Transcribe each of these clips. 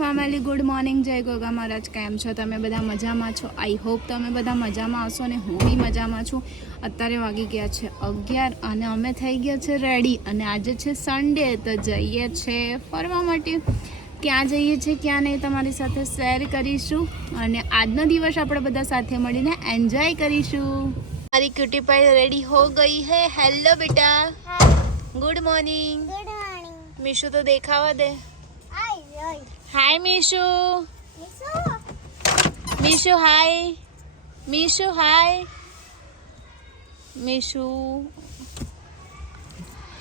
Family good morning જય ગોગા મહારાજ. કેમ છો? તમે બધા મજામાં છો? આઈ હોપ તમે બધા મજામાં હશો ને હું બી મજામાં છું. અત્યારે વાગી ગયા છે અગિયાર અને અમે થઈ ગયા છે રેડી અને આજે છે સન્ડે તો જઈએ છે ફરવા માટે. ક્યાં જઈએ છીએ ક્યાં નહીં તમારી સાથે શેર કરીશું. અને આજનો દિવસ આપણે બધા સાથે મળીને એન્જોય કરીશું. મારી ક્યુટી પાઈ રેડી હો ગઈ હે. હેલો બેટા. Good morning good morning Mishu તો દેખાવા દે. Hi Mishu Mishu hi Mishu hi Mishu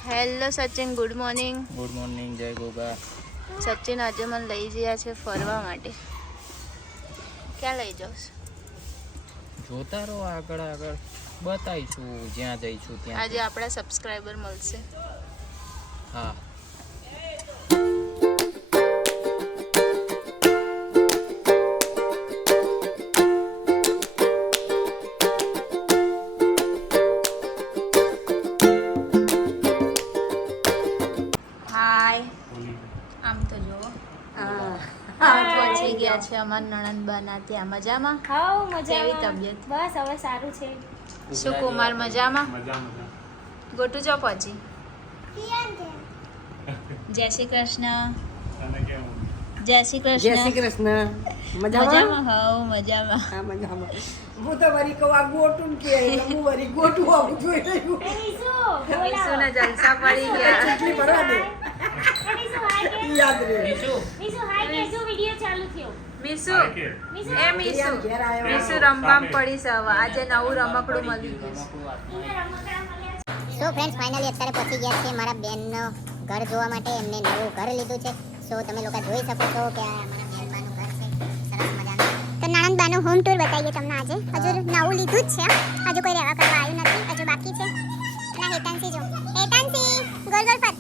hello Sachin good morning good morning જય ગોગા સચિન આજે મને લઈ ગયા છે ફરવા માટે. ક્યાં લઈ જાઉં? જોતા રહો આગળ આગળ. બતાવીશું જ્યાં જઈશું ત્યાં આજે આપણા સબસ્ક્રાઈબર મળશે. હા. ગયા છે અમારા નણંદબાના ત્યાં મજામાં? હાઉ કેવી એવી તબિયત? બસ હવે સારું છે. શું કુમાર મજામાં? ગોટુ જો પહોંચી. જય શ્રી કૃષ્ણ. જય શ્રી જય શ્રી કૃષ્ણ. કૃષ્ણ મજામાં મજામાં મજામાં. હા મજામાં. હું તો વરી કહું આ ગોટું કે હું વરી ગોટું આવું જોઈ રહ્યું મીસુને જલસા પડી ગયા. ચીટલી ભરવા દે. યાદ રહે. હાય કે જો વિડિયો ચાલુ થયો. મીસુ. એ મીસુ. મીસુ. રમવામ પડી છે હવે. આજે નવું રમકડું મળી ગયું સો ફ્રેન્ડ્સ ફાઇનલી અત્યારે પહોંચી ગયા છે મારા બેનનો ઘર જોવા માટે. એમને નવું ઘર લીધું છે. સો તમે લોકો જોઈ શકો છો કે આ મારા બેનબાનું ઘર છે. સરસ મજાનું. તો નણંદબાનું હોમ ટૂર બતાવીએ તમને આજે. હજુ નવું લીધું જ છે. હજુ કોઈ રહેવા કરવા આવ્યું નથી. હજુ બાકી છે. અને હેતાંસી જો. હેતાંસી ગોલ ગોલ ફર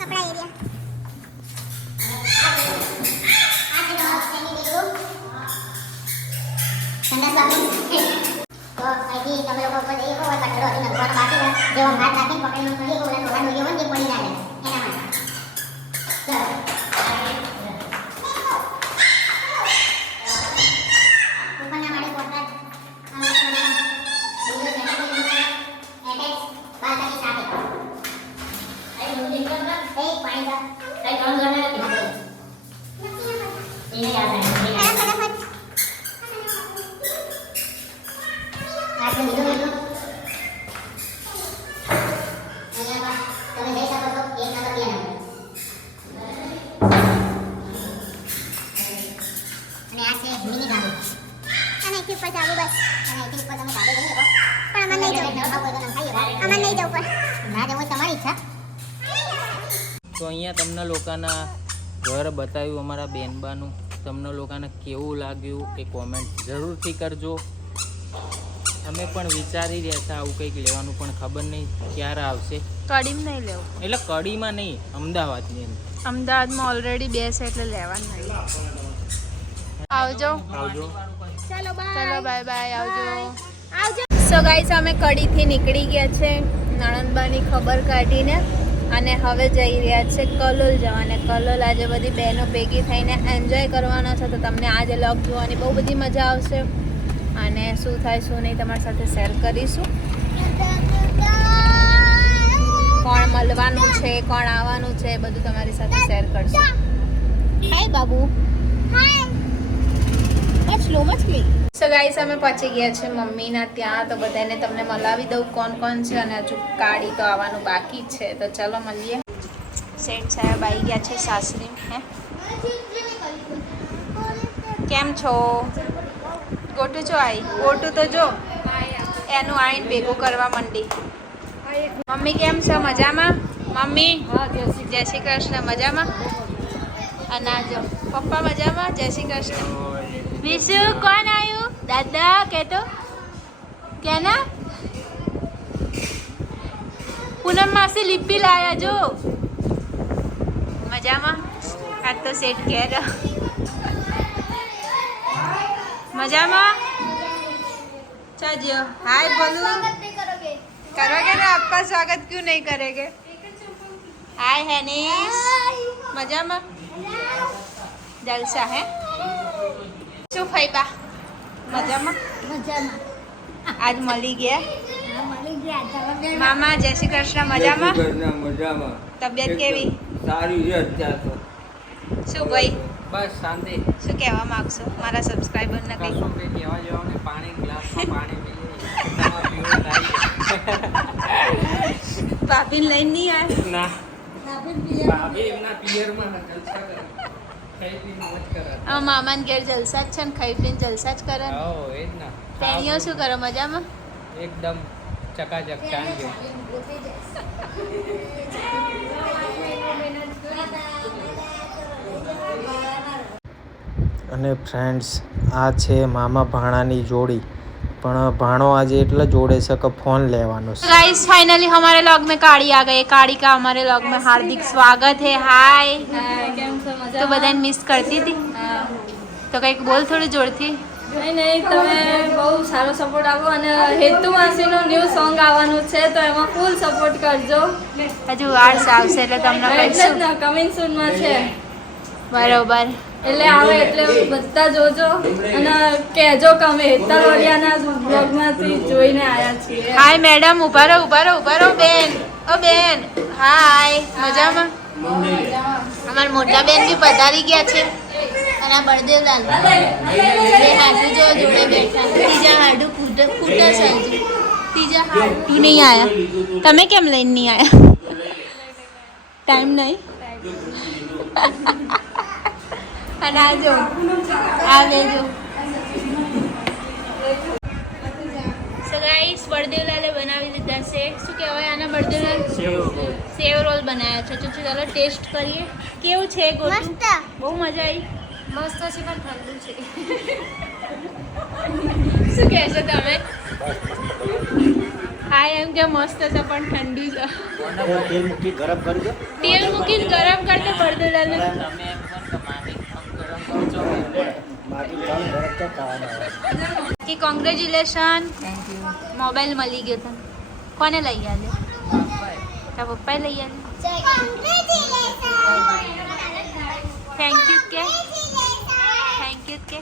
કપડા એરિયા આ છે તમારો સ્ટેન્ડિંગ રૂમ સંડાસ બાથરૂમ તો અહીંથી તમે લોકો ઉપર જઈ શકો હોય કચરો હજી નખવાનો બાકી હોય જેવો હાથ રાખીને પકડીને કરી શકો એટલે તો અહીંયા તમને લોકોના ઘર બતાવ્યું અમારા બેનબાનું. તમને લોકોને કેવું લાગ્યું એ કોમેન્ટ જરૂરથી કરજો. અમે પણ વિચારી રહ્યા હતા આવું કંઈક લેવાનું પણ ખબર નહીં ક્યારે આવશે. કડીમાં નહીં લેવું. એટલે કડીમાં નહીં અમદાવાદની અંદર. અમદાવાદમાં ઓલરેડી બે છે એટલે લેવાનું નહીં આવજો. આવજો. ચાલો ચલો બાય બાય બાય આવજો. આવજો. સો ગાઈસ અમે કડીથી નીકળી ગયા છે. નણંદબાની ખબર કાઢીને અને હવે જઈ રહ્યા છે કલોલ જવાને. કલોલ આજે બધી બહેનો ભેગી થઈને એન્જોય કરવાના છે. તો તમને આજે લોગ જોવાની બહુ બધી મજા આવશે. અને શું થાય શું નહીં તમારી સાથે શેર કરીશું. કોણ મળવાનું છે, કોણ આવવાનું છે બધું તમારી સાથે શેર કરશું. હાય બાબુ હાય સ્લો ગઈ સો ગાઈસ અમે પહોંચી ગયા છે મમ્મીના ત્યાં. તો બધાને તમને મલાવી દઉં કોણ કોણ છે અને હજુ કાઢી તો આવવાનું બાકી જ છે. તો ચલો મળીએ. શેઠ સાહેબ આવી ગયા છે સાસરી. હે? કેમ છો? ગોટુ છો આઈ. ગોટુ તો જો. એનું આઈન ભેગું કરવા માંડી. મમ્મી કેમ છો? મજામાં? મમ્મી? જય શ્રી કૃષ્ણ. મજામાં? અને જો પપ્પા મજામાં? જય શ્રી કૃષ્ણ. विशु कौन आयु दादा कह तो क्या ना पूनम मासी लिपि लाया जो मज़ा मा हाथ तो सेठ कह रहा मज़ा मा चाजियो हाय बोलू करोगे ना आपका स्वागत क्यों नहीं करेंगे हाय हैनीश मज़ा मा जलसा है શું ફાઈબા મજામાં? મજામાં. આજ મળી ગયા? હા, મળી ગયા. તમે મામા જય શ્રી કૃષ્ણ મજામાં? મજામાં. તબિયત કેવી? સારી છે અત્યારે તો. શું ભાઈ? બસ શાંતિ. શું કહેવા માંગશો? મારા સબસ્ક્રાઈબરને કંઈ? કશું કંઈ કહેવા જવાનું. પાણી ગ્લાસમાં પાણી પીએ. ભાભીને લઈને નહીં આવે ના. ભાભી એમના પિયરમાં જલસા કરે આ મામાને ઘેર જલસા જ છે ને ખાઈ પીને જલસા જ કરે ને. હો એ જ ના તેણીઓ શું કરે મજામાં એકદમ ચકાચક ચાંદ અને ફ્રેન્ડ્સ આ છે મામા ભાણાની જોડી પણ ભાણો આજે એટલે જોડે છે કે ફોન લેવાનો છે गाइस फाइनली हमारे लॉग में काड़ी आ गई काड़ी का हमारे लॉग में हार्दिक स्वागत है हाय તો બધાને મિસ કરતી હતી? તો કંઈક બોલ થોડું જોરથી. કંઈ નહીં તમે બહુ સારો સપોર્ટ આપો અને હેતુ માસીનું ન્યૂ સોંગ આવવાનું છે તો એમાં ફૂલ સપોર્ટ કરજો. હજુ આર્ટ્સ આવશે એટલે તમને કહીશું કમિંગ સૂનમાં છે. બરોબર. એટલે આવે એટલે બધા જોજો અને કહેજો કે અમે હેતલ ઓડિયાના બ્લોગમાંથી જોઈને આવ્યા છીએ. હાય મેડમ ઊભા રહો ઊભા રહો ઊભા રહો બેન. ઓ બેન. હાય મજામાં? મજામાં અમારા મોટા બેન બી પધારી ગયા છે. અને આ બળદેવલાલ બે હાડુ જો જોડે બેઠા. ત્રીજા હાડુ ફૂટ ફૂટે છે ત્રીજા હાડુ નહીં આવ્યા તમે કેમ લઈને નહીં આવ્યા ટાઈમ નહીં? અને આ જો, આ બે જો. બળદેવલાલે બનાવી દીધા છે. શું કહેવાય? આના બળદેવલાલ? સેવ રોલ. બનાવ્યા છે. તો ચાલો ટેસ્ટ કરીએ. કેવું છે ગોટું? બહુ મજા આવી. મસ્ત છે પણ ઠંડુ છે. શું કહેશો તમે? હા એમ કે મસ્ત છે પણ ઠંડુ છે. તેલ મૂકીને ગરમ કરતો બળદેવલાલને. તમે એમ કહો કે મામી ગરમ કરજો કે કોંગ્રેચ્યુલેશન મોબાઈલ મળી ગયો તને કોને લઈ આવ્યો તારા પપ્પાએ લઈ આવ્યો થેન્ક યુ કે? થેન્ક યુ કે?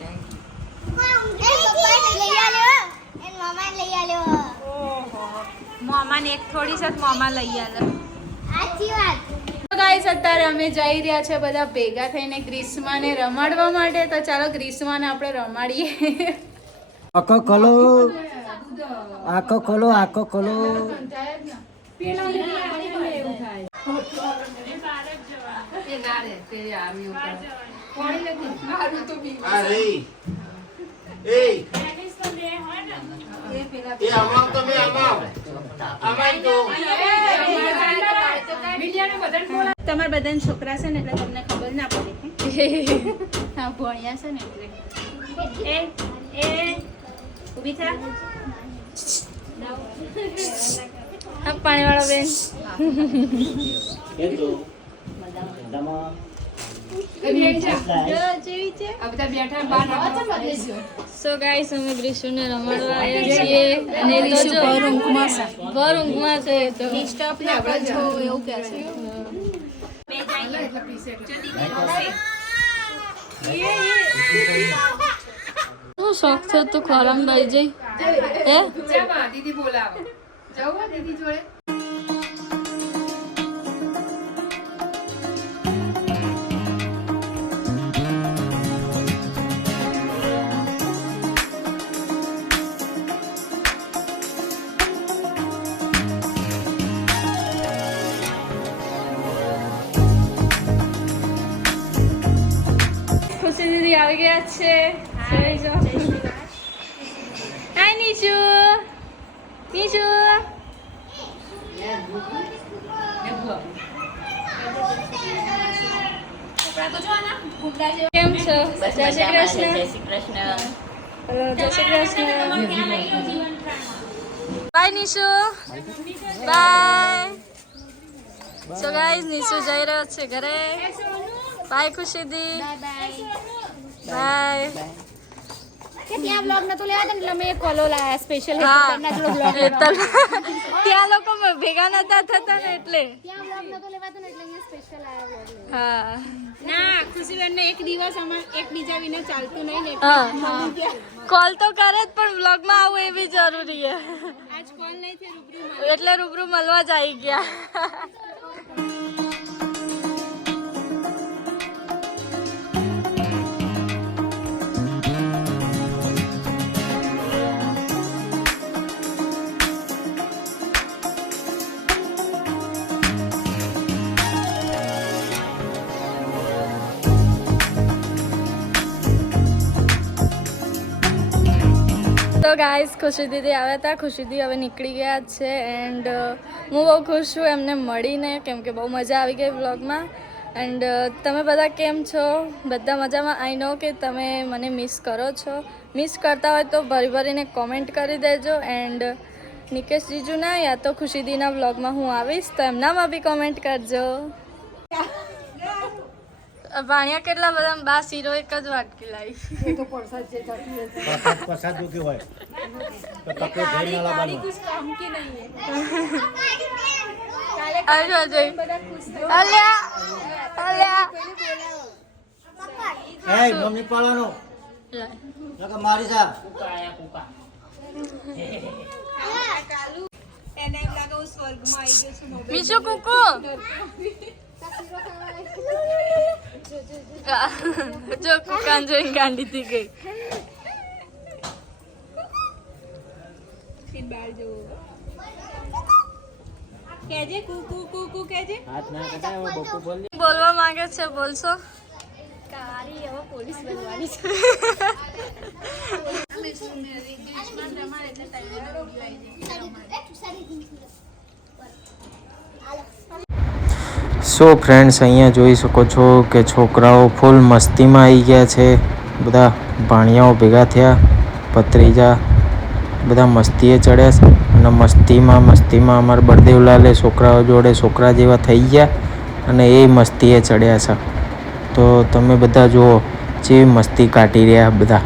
મોમાને એક થોડી સાથ મોમા લઈ આવ્યો સાચી વાત ગાઈસ અત્યારે અમે જઈ રહ્યા છે બધા ભેગા થઈને ગ્રીષ્માને રમાડવા માટે. તો ચાલો ગ્રીષ્માને આપણે રમાડીએ. આખો ખોલો આખો ખોલો. તમારા બધા છોકરા છે ને એટલે તમને ખબર ના પડે ભણ્યા છે ને એટલે. એ, ઊભી થા. આ પાણીવાળા બેન. સો ગાઈસ અમે ગ્રીશુને રમાડવા આવ્યા છીએ. અને તો જો ભર ઊંઘમાં છે. ભર ઊંઘમાં છે તો. ડિસ્ટર્બ ના કરજો એવું કહે છે. બે જઈએ શું શોખ થતું ખોરામ ભાઈ જઈ હે ખુશી દીદી આવી ગયા છે જોઈ જાઓ. હાય નીચુ નીચુ કેમ છો? જય શ્રી કૃષ્ણ. હેલો, જય Shri Krishna. Bye Nishu. Bye so guys Nishu જઈ રહ્યો છે ઘરે. બાય ખુશીદી. બાય ત્યાં બ્લોગ નતો લેવા એટલે અમે કોલો લાયા સ્પેશિયલ હા. જોડે બ્લોગ હેતલ ત્યાં લોકો ભેગા નતા થતા ને એટલે. ત્યાં બ્લોગ નતો લેવાતો ને એટલે અહીંયા સ્પેશિયલ આયા બ્લોગ હા. ના ખુશીબેન ને એક દિવસ આમાં એકબીજા વિના ચાલતું નહીં ને કોલ તો કરે જ પણ વ્લોગમાં આવું એ બી જરૂરી છે. આજ કોલ નહીં થયો રૂબરૂ એટલે રૂબરૂ મળવા જ આવી ગયા. તો ગાઈસ ખુશી દીદી આવ્યા હતા ખુશી દીદી હવે નીકળી ગયા છે એન્ડ હું બહુ ખુશ છું એમને મળીને, કેમ કે બહુ મજા આવી ગઈ વ્લોગમાં એન્ડ તમે બધા કેમ છો? બધા મજામાં? આઈ નો કે તમે મને મિસ કરો છો. મિસ કરતા હોય તો ભરી ભરીને કોમેન્ટ કરી દેજો. એન્ડ નિકેશ જીજુના યા તો ખુશીદીના વ્લોગમાં હું આવીશ, તો એમનામાં બી કોમેન્ટ કરજો. ભાણિયા કેટલા બધા બા શીરો એક જ વાટકી લાવી તો પડસા જે થતી પ્રસાદ પ્રસાદ દુખી હોય. તો ના લાવવાનું. અલ્યા અલ્યા. એ મમ્મી મારી કુકુ. જો ગાંડી થઈ ગઈ કેજે કુ કુ કુ કુ કેજે હાથ ના કટાય હવે બપુ બોલ બોલવા માંગે છે બોલશો કારી હવે પોલીસ બનવાની છે સો ફ્રેન્ડ્સ અહીંયા જોઈ શકો છો કે છોકરાઓ ફૂલ મસ્તીમાં આવી ગયા છે? બધા ભાણિયાઓ ભેગા થયા, ભત્રીજા બધા મસ્તીએ ચડ્યા છે અને મસ્તીમાં મસ્તીમાં અમારા બળદેવલાલે છોકરાઓ જોડે છોકરા જેવા થઈ ગયા અને એ મસ્તીએ ચડ્યા છે. તો તમે બધા જુઓ જે મસ્તી કાઢી રહ્યા બધા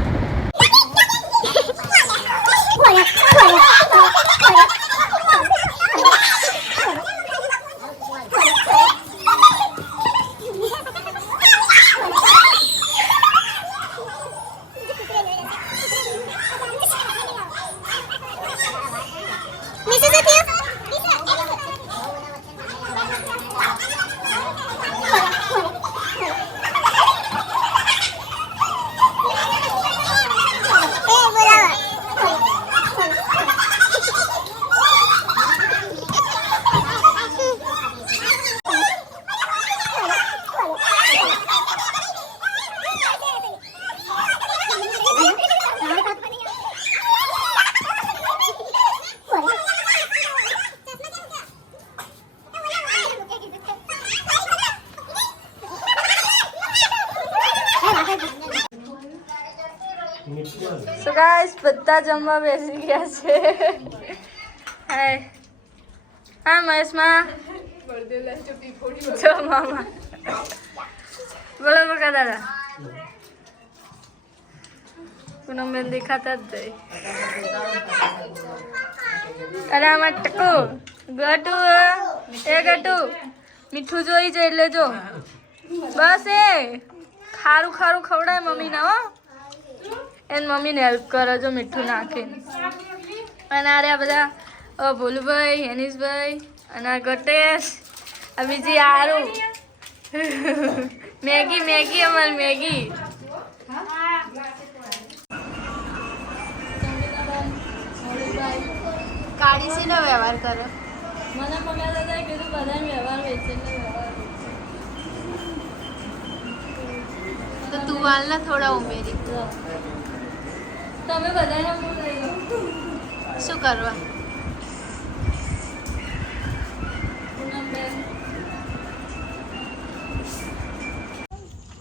સો ગાઈસ બધા જમવા બેસી ગયા છે. હાય. હા, મહેશમાં. જો મામા બોલો બકા દાદા પૂનમબેન દેખાતા જ નહીં. અરે, આમાં ટકુ. ગટુ એ ગટુ, મીઠું જોઈ જાય એટલે જો. બસ એ. ખારું ખારું ખવડાય મમ્મીને, હો. એને મમ્મીને હેલ્પ કરે જો મીઠું નાખીને. અને આ આ બધા ભૂલભાઈ હેનિશભાઈ અને આ ગટેશ આ બીજી આરું. મેગી મેગી અમારી મેગી. કાઢી વ્યવહાર કરો. મને મમ્મી દાદા કીધું બધા વ્યવહાર વેચે તો તું હાલ ને થોડા ઉમેરી. તમે બધાને શું કરવા?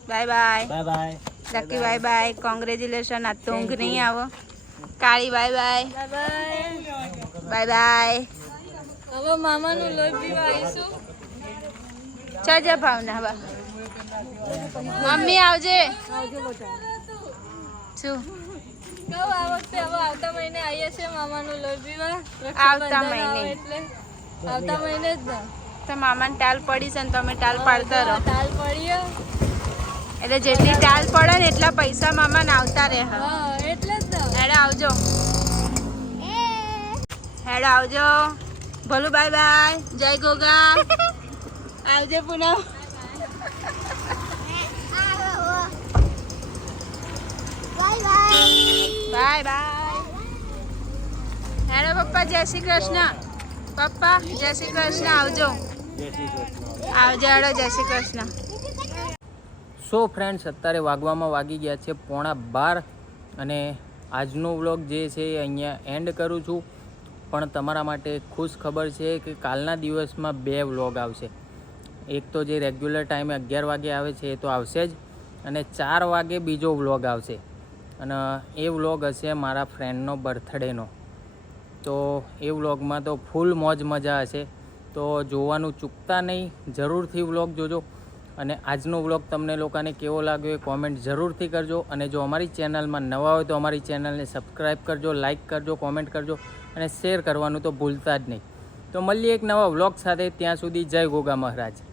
Bye bye. Bye bye. Lucky bye bye. Congratulation આ તો ઊંઘ નહીં આવો. કાળી બાય બાય. Bye by. હવે મામાનું લોહી પીવા આવીશું. ચાજા ભાવના બા. મમ્મી આવજે. શું? કહું આ વખતે હવે આવતા મહિને આવીએ છીએ મામાનું લોહી આવતા મહિને. એટલે આવતા મહિને જ ને. તો મામાને ટાલ પડી છે ને તમે ટાલ પાડતા રહો. પડીએ. એટલે જેટલી ટાલ પડે ને એટલા પૈસા મામાને આવતા રહે એટલે જ હેડો આવજો. હેડો આવજો. ભલું બાય બાય. જય ગોગા. આવજે Poonam. Bye. Bye bye. Hello, પપ્પા, જય શ્રી કૃષ્ણ. પપ્પા, જય શ્રી કૃષ્ણ. આવજો. આવજો હેડો જય શ્રી કૃષ્ણ. સો ફ્રેન્ડ્સ અત્યારે વાગવામાં વાગી ગયા છે પોણા બાર અને આજનો વ્લોગ જે છે એ અહીંયા એન્ડ કરું છું. પણ તમારા માટે ખુશ ખબર છે કે કાલના દિવસમાં બે વ્લોગ આવશે. એક તો જે રેગ્યુલર ટાઈમે અગિયાર વાગે આવે છે એ તો આવશે જ અને ચાર વાગે બીજો વ્લોગ આવશે. અને એ વ્લોગ હશે મારા ફ્રેન્ડનો બર્થડેનો તો એ વ્લોગમાં તો ફૂલ મોજ મજા હશે. તો જોવાનું ચૂકતા નહીં, જરૂરથી વ્લોગ જોજો. અને આજનો વ્લોગ તમને લોકોને કેવો લાગ્યો એ કોમેન્ટ જરૂરથી કરજો. અને જો અમારી ચેનલમાં નવા હોય તો અમારી ચેનલને સબસ્ક્રાઈબ કરજો લાઇક કરજો કોમેન્ટ કરજો અને શેર કરવાનું તો ભૂલતા જ નહીં. તો મળીએ એક નવા વ્લોગ સાથે. ત્યાં સુધી જય ગોગા મહારાજ.